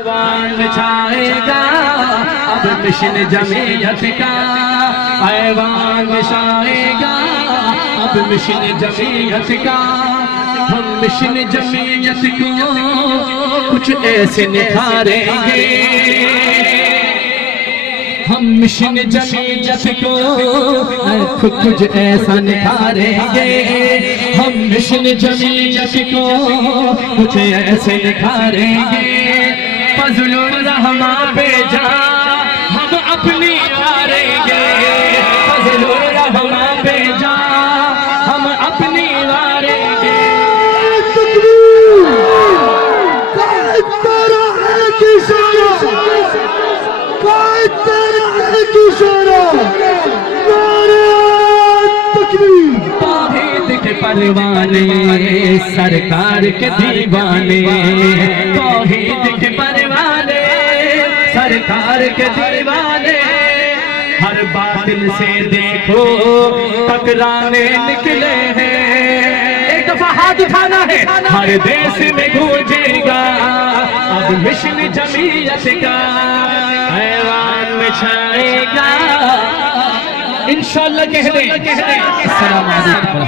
ऐवान बिछाएगा अब मिशन जमीयत का, ऐवान बिछाएगा अब मिशन जमीयत का। हम मिशन जमीयत को कुछ ऐसे निखारेंगे, हम मिशन जमीयत को कुछ ऐसा निखारेंगे, हम मिशन जमीयत को कुछ ऐसे निखारेंगे। फज़लुर रहमा पे जा हम अपनी वारेंगे, फज़लुर रहमा पे जा हम अपनी वारेंगे। तौहीद के परवाने सरकार के दीवाने, तौहीद के परवाने सरकार के दीवाने, हर बातिल से देखो टकराने निकले हैं। एक दफा हाथ उठाना है, हर देश में गूंजेगा अब मिशन जमीयत का, ऐवान बिछाएगा इंशाअल्लाह कह दे। अस्सलाम वालेकुम।